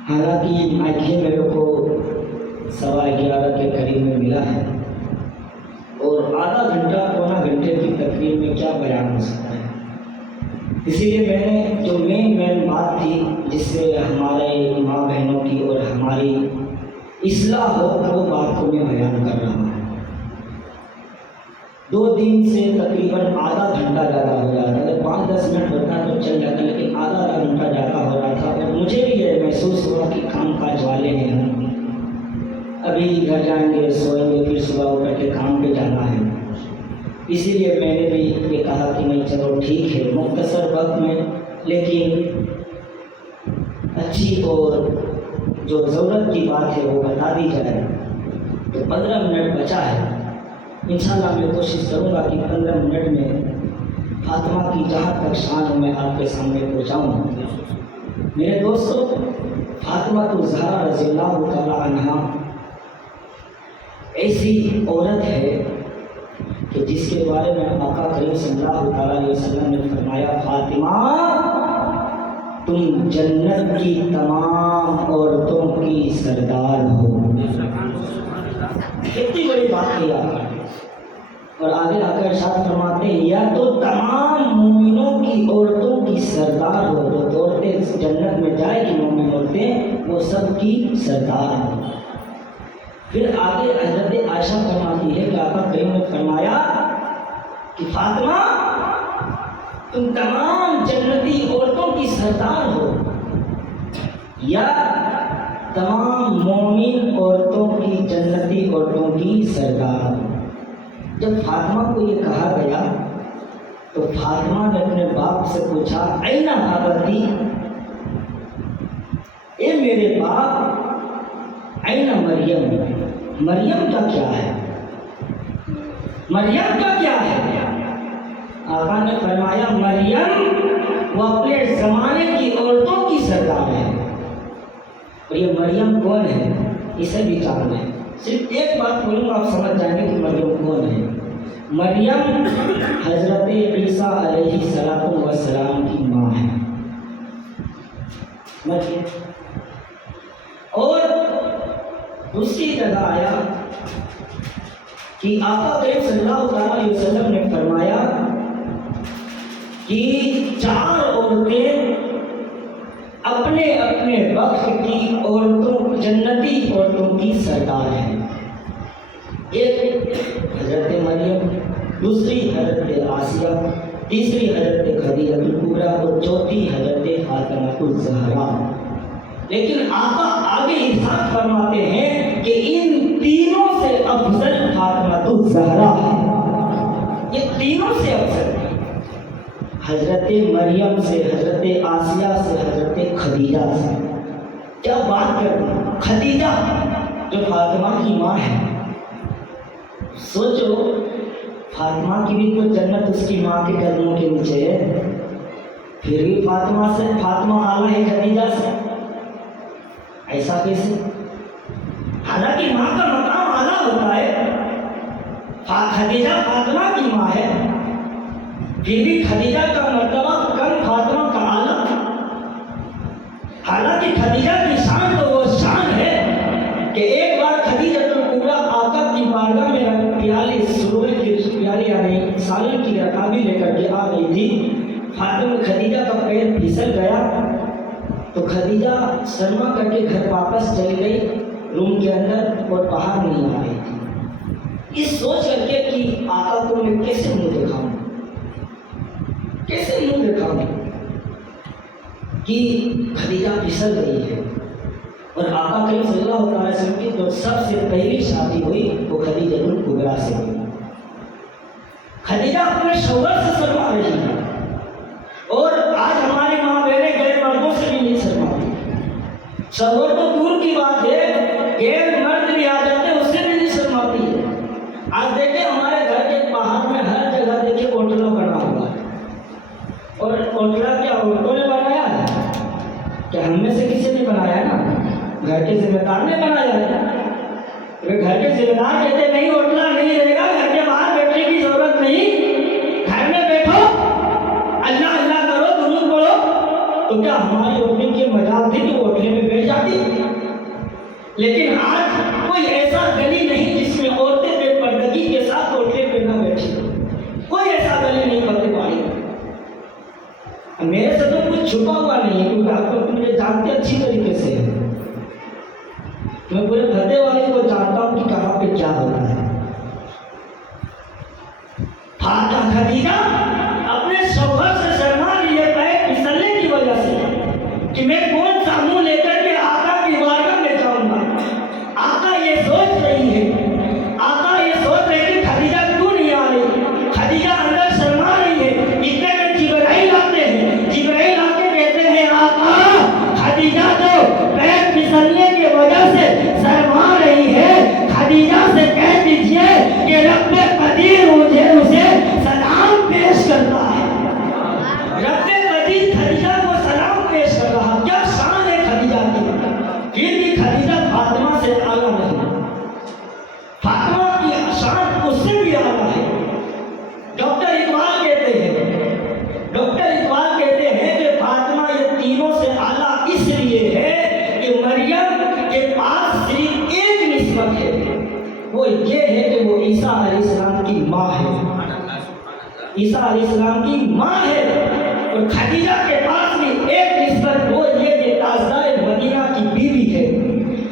حالانکہ مائکے میرے کو 11:15 کے قریب میں ملا ہے, اور آدھا گھنٹہ پونا گھنٹے کی تقریر میں کیا بیان ہو سکتا ہے. اسی لیے میں نے جو مین بات تھی جس سے ہمارے ماں بہنوں کی اور ہماری اصلاح ہو, وہ بات کو میں بیان کر رہا ہوں. 2 دن سے تقریباً آدھا گھنٹہ زیادہ ہو رہا تھا. اگر 5-10 منٹ ہوتا تو چل جاتا, لیکن آدھا گھنٹہ زیادہ ہو رہا تھا. اور مجھے بھی یہ محسوس ہوا کہ کام کاج والے ہیں ہم, ابھی گھر جائیں گے, سوئیں گے, پھر صبح اٹھ کر کے کام پہ جانا ہے. اسی لیے میں نے بھی یہ کہا کہ نہیں چلو ٹھیک ہے, مختصر وقت میں لیکن اچھی اور جو ضرورت کی بات ہے وہ بتا دی جائے. تو 15 منٹ بچا ہے, انشاءاللہ میں کوشش کروں گا کہ 15 منٹ میں فاطمہ کی جہاں تک شان میں آپ کے سامنے پہنچاؤں. میرے دوستو فاطمہ الزہرا رضی اللہ تعالی عنہا ایسی عورت ہے کہ جس کے بارے میں آقا کریم صلی اللہ علیہ وسلم نے فرمایا فاطمہ تم جنت کی تمام عورتوں کی سردار ہو. کتنی بڑی بات کی آقا نے, اور آگے آ کر ارشاد فرماتے ہیں یا تو تمام مومنوں کی عورتوں کی سردار ہو. تو عورتیں جنت میں جائے گی مومن عورتیں, وہ سب کی سردار ہو. پھر آگے حضرت عائشہ فرماتی ہے کہ آقا کریم نے فرمایا کہ فاطمہ تم تمام جنتی عورتوں کی سردار ہو, یا تمام مومن عورتوں کی جنتی عورتوں کی سردار ہو. جب فاطمہ کو یہ کہا گیا تو فاطمہ نے اپنے باپ سے پوچھا این ابتی, اے میرے باپ, این مریم, مریم کا کیا ہے, مریم کا کیا ہے. آقا نے فرمایا مریم وہ اپنے زمانے کی عورتوں کی سردار ہے. اور یہ مریم کون ہے اسے بھی جاننا ہے. صرف ایک بات بولوں گا آپ سمجھ جائیں گے کہ مریم کون ہے. مریم حضرت عیسیٰ علیہ السلام کی ماں ہے. مریم اور دوسری جگہ آیا کہ آقا کریم صلی اللہ علیہ وسلم نے فرمایا کہ 4 عورتیں اپنے اپنے وقت کی عورتوں جنتی عورتوں کی سردار ہیں. ایک حضرت مریم, دوسری حضرت آسیہ، تیسری حضرت خدیجہ کبریٰ اور چوتھی حضرت فاطمہ الزہرا۔ لیکن آقا آگے ارشاد فرماتے ہیں کہ ان تینوں سے افضل فاطمہ الزہرا ہے۔ یہ تینوں سے افضل ہے، حضرت مریم سے، حضرت آسیہ سے، حضرت خدیجہ سے۔ کیا بات کرتے ہیں، خدیجہ جو فاطمہ کی ماں ہے، سوچو فاطمہ کی بھی تو جنت اس کی ماں کے قدموں کے نیچے ہے، پھر بھی فاطمہ اعلیٰ ہے خدیجہ سے، ایسا کیسے؟ حالانکہ ماں کا مقام اعلیٰ ہوتا ہے، خدیجہ فاطمہ کی ماں ہے، پھر بھی خدیجہ کا مرتبہ کم، فاطمہ کا اعلیٰ۔ حالانکہ خدیجہ کی شان تو وہ شان ہے کہ ایک بار خدیجہ کبریٰ آقا کی بارگاہ میں پیالی سروے کی پیالی یعنی سالن کی رکابی لے کر کے آ گئی تھی، فاطمہ خدیجہ کا پیر پھسل گیا تو خدیجہ شرما کر کے گھر واپس چلی گئی روم کے اندر اور باہر نہیں آ رہی تھی۔ اس سوچ کر کے کہ آقا کو میں کیسے منہ دکھاؤں، کیسے منہ دکھاؤں کہ خدیجہ پھسل گئی ہے۔ اور آقا کریم صلی اللہ علیہ وسلم کی تو سب سے پہلی شادی ہوئی وہ خدیجہ کبریٰ سے ہوئی۔ خدیجہ اپنے شوہر سے شرما رہی ہے، اور آج ہماری ماں بہنیں غیر مردوں سے بھی نہیں شرماتی۔ شوہر تو دور کی بات ہے، غیر مرد بھی آ جاتے ہیں اس سے بھی نہیں شرماتی ہے۔ آج دیکھیں ہمارے گھر کے باہر میں ہر جگہ دیکھیں کوٹلا بنا ہوا ہے، اور کوٹلا کیا عورتوں نے بنایا ہے؟ کیا ہم میں سے کسی نے بنایا ہے؟ نا گھر کے ذمہ دار نے بنایا ہے۔ گھر کے ذمہ دار کہتے نہیں کوٹلا نہیں رہے گا، گھر کے باہر بیٹھنے کی ضرورت نہیں، گھر میں بیٹھو اللہ اللہ کرو درود پڑھو۔ تو کیا ہماری عورتیں کی مجال تھی کہ کوٹلے میں بیٹھ جاتی؟ لیکن آج کوئی ایسا گلی نہیں جس میں عورتیں بے پردگی کے ساتھ کوٹلے پہ نہ بیٹھی، کوئی ایسا گلی نہیں فتح پائی۔ میرے سے تو کچھ چھپا ہوا نہیں ہے کیونکہ آپ کو مجھے جانتے اچھی طریقے سے، میں پورے بھدے والے کو جانتا ہوں کہ کہاں پہ کیا ہوتا ہے۔ فاطمہ خدیجہ اپنے شوہر سے شرما رہی ہے پیر پھسلنے کی وجہ سے کہ میں کون سا منہ لے کر کے آقا کی بارگاہ میں جاؤں گا۔ آقا یہ سوچ رہی ہے، آقا یہ سوچ رہی کہ خدیجہ کیوں نہیں آ رہی، خدیجہ اندر شرما رہی ہے۔ اتنے میں جبرائیل آتے ہیں، جبرائیل آ کے کہتے ہیں آقا خدیجہ تو پیر پھسلنے کی وجہ سے شرما رہی ہے، خدیجہ سے کہہ دیجئے کہ رب قدیر مجھے اسے سلام پیش کرتا ہے۔ رب قدیر خدیجہ کو سلام پیش کر رہا، کیا شان ہے خدیجہ کی۔ پھر بھی خدیجہ فاطمہ سے اعلیٰ نہیں، فاطمہ کی شان اس سے بھی اعلیٰ ہے۔ ڈاکٹر اقبال کہتے ہیں کہ فاطمہ یہ تینوں سے اعلیٰ اس لیے ہے کہ مریم کے پاس صرف ایک نسبت ہے، وہ یہ ہے کہ وہ عیسیٰ علیہ السلام کی ماں ہے، عیسیٰ علیہ السلام کی ماں ہے۔ اور خدیجہ کے پاس بھی ایک نسبت، وہ یہ کہ تاجدار مدینہ کی بیوی ہے۔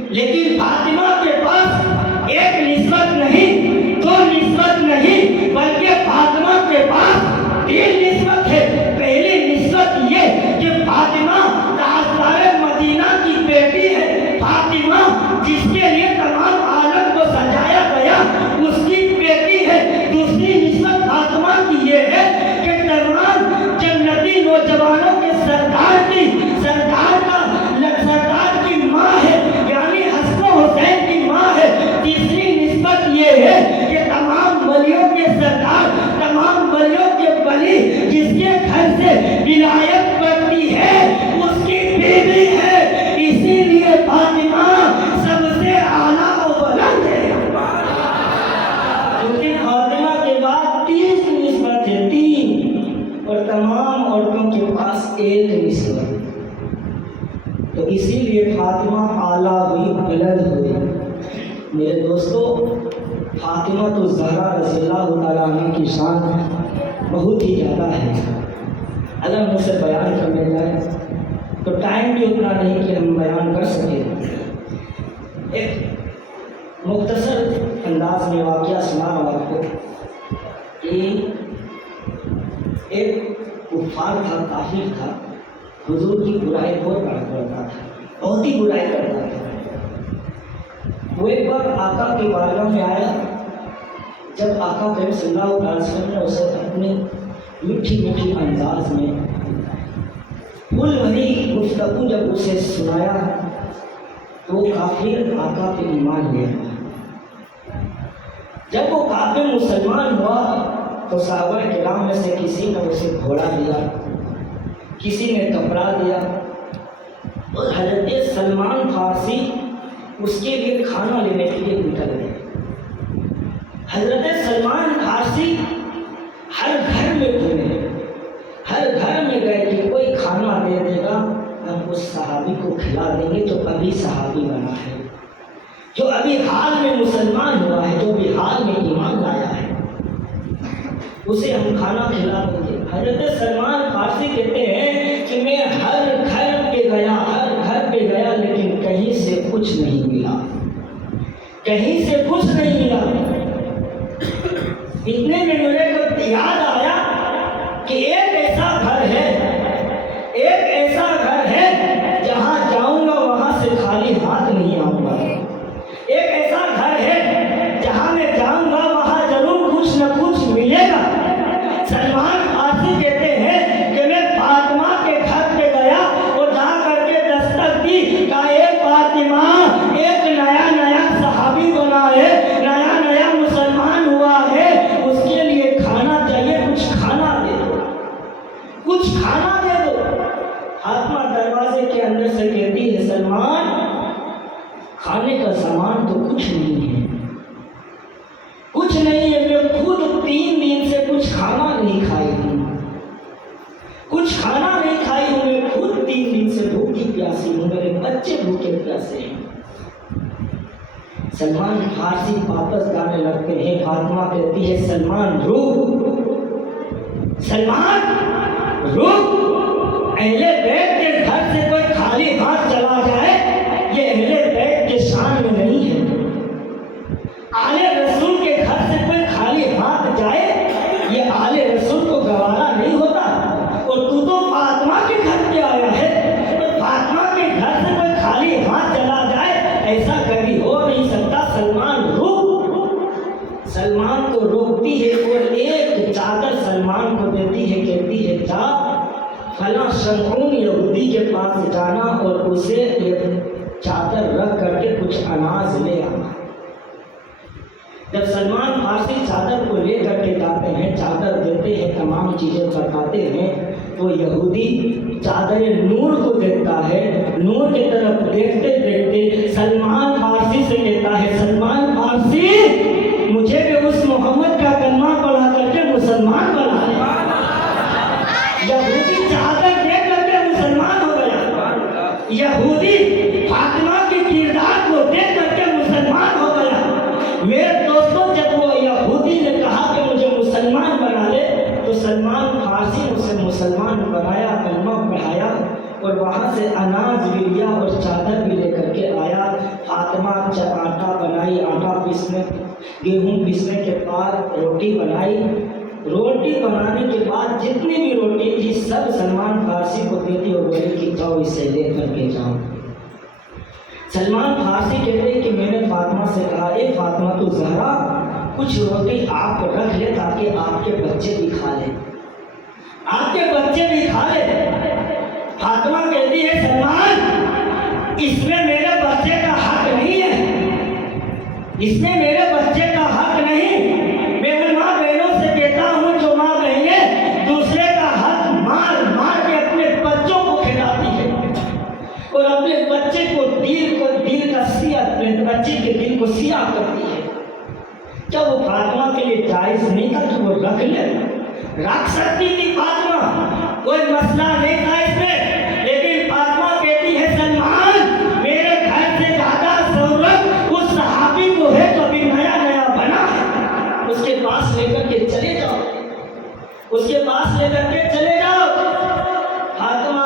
لیکن فاطمہ کے پاس ایک نسبت نہیں، دو نسبت نہیں، بلکہ فاطمہ کے پاس تین نسبت ہے۔ پہلی نسبت یہ کہ فاطمہ تاجدار مدینہ کی بیٹی ہے، فاطمہ جس کے لیے تمام عالم کو سجایا گیا اس کی بیٹی ہے۔ دوسری نسبت فاطمہ کی یہ ہے کہ تمام جنتی نوجوانوں کے سردار کی ماں ہے، یعنی حسن و حسین کی ماں ہے۔ تیسری نسبت یہ ہے کہ تمام ولیوں کے سردار، تمام ولیوں کے ولی جس کے گھر سے ولایت بڑھتی ہے اس کی بیوی ہے، اسی لیے فاطمہ سب سے اعلیٰ و بلند ہے۔ کیونکہ فاطمہ کے بعد تین نسبت ہے، تین، اور تمام عورتوں کے پاس ایک نسبت، تو اسی لیے فاطمہ اعلیٰ ہوئی، بلند ہوئی۔ میرے دوستو، فاطمہ تو زہرا رضی اللہ تعالیٰ عنہ کی شان بہت ہی زیادہ ہے۔ اگر مجھ سے بیان کرنے جائے تو ٹائم بھی اتنا نہیں کہ ہم بیان کر سکیں۔ ایک مختصر انداز میں واقعہ سنا ہوں آپ کو کہ کہ ایک کفار تھا، کافر تھا، حضور کی برائی بہت کرتا تھا، بہت ہی برائی کرتا تھا۔ وہ ایک بار آقا کی بارگاہ میں آیا، جب آقا کریم صلی اللہ علیہ وسلم نے اسے اپنے میٹھی میٹھی انداز میں پھول بھری گفتگو جب اسے سنایا تو وہ کافر آقا پہ ایمان لے آیا۔ جب وہ کافر مسلمان ہوا تو صحابہ کرام میں سے کسی نے اسے گھوڑا دیا، کسی نے کپڑا دیا، اور حضرت سلمان فارسی اس کے لیے کھانا لینے کے لیے نکل گئے۔ حضرت سلمان فارسی ہر گھر میں گھومے، ہر گھر میں گئے کہ کوئی کھانا دے دے گا ہم اس صحابی کو کھلا دیں گے جو ابھی صحابی بنا ہے، جو ابھی حال میں مسلمان ہوا ہے، جو ابھی حال میں ایمان لایا ہے، اسے ہم کھانا کھلا دیں گے۔ حضرت سلمان فارسی کہتے ہیں کہ میں ہر گھر پہ گیا، ہر گھر پہ گیا، لیکن کہیں سے کچھ نہیں ملا، کہیں سے کچھ نہیں ملا۔ اتنے میں میرے کو یاد آیا کہ ایک ایسا گھر ہے، ایک ایسا گھر ہے جہاں جاؤں گا وہاں سے خالی ہاتھ نہیں آؤں گا، ایک ایسا گھر ہے جہاں میں جاؤں گا وہاں ضرور کچھ نہ کچھ ملے گا۔ سلمان فارسی کہتے ہیں کہ میں فاطمہ کے گھر پہ گیا اور جا کر کے دستک دی، کہا اے فاطمہ، ایک نیا نیا صحابی بنا ہے، نیا نیا مسلمان ہوا ہے، اس کے لیے کھانا چاہیے، کچھ کھانا دے دو، کچھ کھانا دے دو۔ فاطمہ دروازے کے اندر سے کہتی ہے سلمان، کھانے کا سامان تو کچھ نہیں ہے، کچھ نہیں ہے، میں خود 3 دن سے کچھ کھانا نہیں کھائی ہوں، کچھ کھانا نہیں کھائی ہوں، میں خود 3 دن سے بھوکی پیاسی ہوں، میرے بچے بھوکے پیاسے ہیں۔ سلمان فارسی واپس جانے لگتے ہیں، فاطمہ کہتی ہے سلمان رک، سلمان رک، اہل بیت کے گھر سے کوئی خالی ہاتھ چلا جائے یہ اہل بیت کے شان میں نہیں ہے، آل رسول کے گھر سے کوئی خالی ہاتھ جائے یہ آل رسول کو گوارا نہیں ہوتا، اور تو فاطمہ کے گھر پہ آیا ہے، تو فاطمہ کے گھر سے کوئی خالی ہاتھ چلا جائے ایسا کبھی ہو نہیں سکتا، سلمان رک۔ سلمان کو روکتی ہے اور ایک چادر سلمان کو دیتی ہے، کہتی ہے جا فلاں شمعون یہودی کے پاس جانا اور اسے ایک چادر رکھ کر کے کچھ اناج لے آنا۔ جب سلمان فارسی چادر کو لے کر کے جاتے ہیں، چادر دیتے ہیں، تمام چیزیں بتاتے ہیں، تو یہودی چادر نور کو دیکھتا ہے، نور کی طرف دیکھتے دیکھتے سلمان فارسی سے کہتا ہے سلمان فارسی مجھے بھی اس محمد کا کلمہ پڑھا کر کے مسلمان بنا دے۔ یہودی چادر دیکھ کر کے مسلمان ہو گیا، یہودی فاطمہ کے کردار کو دیکھ کر کے مسلمان ہو گیا۔ میرے دوستوں، جب وہ یہودی نے کہا کہ مجھے مسلمان بنا لے تو سلمان فارسی نے اسے مسلمان بنایا، کلمہ پڑھایا، اور وہاں سے اناج بھی لیا اور چادر بھی لے کر کے آیا۔ فاطمہ آٹا بنائی، آٹا پیسنے، گیہوں پیسنے کے بعد روٹی بنائی، روٹی بنانے کے بعد جتنی بھی روٹی تھی سب سلمان فارسی کو دیتی اور بولی کہ جاؤ اسے لے کر کے جاؤ۔ سلمان فارسی کہتے ہیں کہ میں نے فاطمہ سے کہا اے فاطمہ تو زہرا کچھ روٹی آپ رکھ لے تاکہ آپ کے بچے بھی کھا لیں، آپ کے بچے بھی کھا لیں۔ فاطمہ کہتی ہے سلمان اس میں میرے بچے کا حق نہیں ہے، اس میں میرے بچے کا حق نہیں، میں ان ماں بہنوں سے کہتا ہوں جو ماں بہنیں دوسرے کا حق مار مار کے اپنے بچوں کو کھلاتی ہے اور اپنے بچے کو دل کا سیاہ، اپنے بچے کے دل کو سیاہ کرتی ہے۔ کیا وہ فاطمہ کے لیے جائز نہیں تھا کہ وہ رکھ لے؟ رکھ سکتی تھی فاطمہ، کوئی مسئلہ نہیں تھا اس میں، لیکن فاطمہ کہتی ہے سلمان میرے گھر سے زیادہ ضرورت اس صحابی کو ہے جو ابھی نیا نیا بنا ہے، اس کے پاس لے کر کے چلے جاؤ، اس کے پاس لے کر کے چلے جاؤ۔ فاطمہ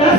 10